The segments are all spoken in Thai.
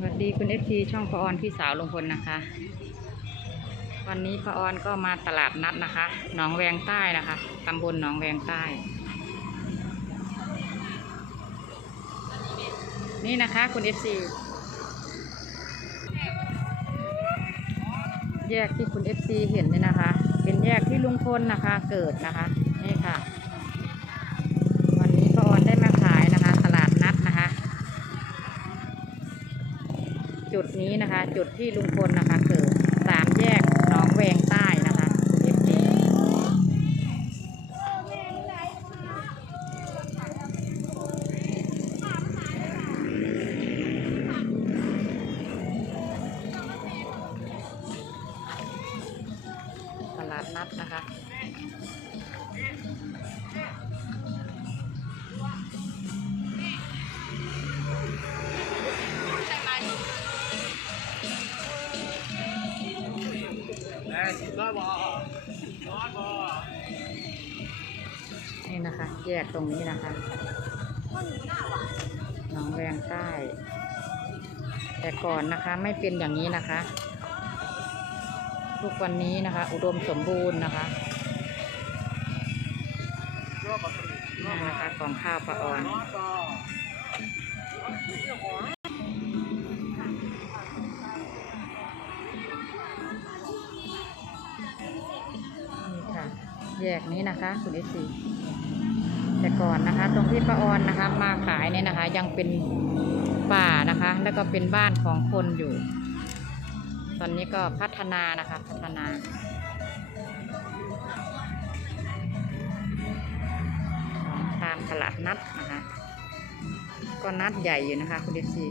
สวัสดีคุณเอฟซีช่องพระออนพี่สาวลุงพลนะคะ วันนี้พระออนก็มาตลาดนัดนะคะ หนองแวงใต้นะคะตำบลหนองแวงใต้ นี่นะคะคุณเอฟซีแยกที่คุณเอฟซีเห็นเนี่ยนะคะ เป็นแยกที่ลุงพลนะคะ เกิดนะคะ นี่ค่ะ จุดนี้นะคะ จุดที่ลุงพลนะคะเกิดสามแยกหนองแวงใต้นะคะเอฟซีตลาดนัดนะคะ นี่นะคะ แยกตรงนี้นะคะหนองแวงใต้ แต่ก่อนนะคะไม่เป็นอย่างนี้นะคะทุกวันนี้นะคะ อุดมสมบูรณ์นะคะนี่นะคะของข้าวปลาอ่อน แยกนี้นะคะคุณเอซีแต่ก่อนนะคะ ตรงที่ป้าออนนะคะ มาขายเนี่ยนะคะ ยังเป็นป่านะคะ แล้วก็เป็นบ้านของคนอยู่ ตอนนี้ก็พัฒนานะคะ พัฒนาของทางตลาดนัดนะคะ ก็นัดใหญ่อยู่นะคะ คุณเอซี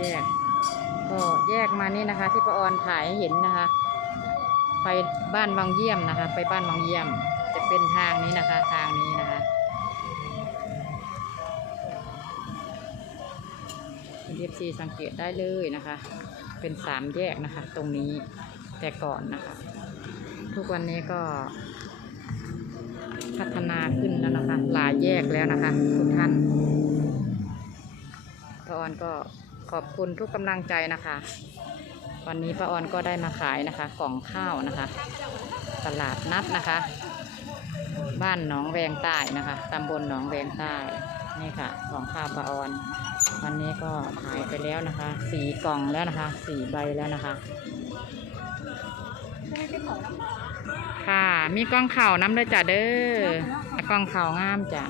แยก ก็แยกมานี่นะคะ ที่ป้าออนถ่ายให้เห็นนะคะ ไปบ้านบางเยี่ยมนะคะ ไปบ้านบางเยี่ยม จะเป็นทางนี้นะคะ ทางนี้นะคะคุณเอฟซีสังเกตได้เลยนะคะ เป็นสามแยกนะคะ ตรงนี้แต่ก่อนนะคะ ทุกวันนี้ก็พัฒนาขึ้นแล้วนะคะ หลายแยกแล้วนะคะ ทุกท่านป้าออนก็ ขอบคุณทุกกำลังใจนะคะ วันนี้ป้าออนก็ได้มาขายนะคะกล่องข้าวนะคะ ตลาดนัดนะคะ บ้านหนองแวงใต้นะคะตำบลหนองแวงใต้นี่ค่ะกล่องข้าวป้าออน วันนี้ก็ขายไปแล้วนะคะสี่กล่องแล้วนะคะสี่ใบแล้วนะคะค่ะ มีกล้องเข่าน้ำเลยจ้ะเด้อกล้องเข่างามจ้ะ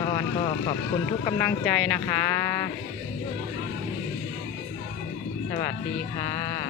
ป้าออนก็ขอบคุณทุกกำลังใจนะคะ สวัสดีค่ะ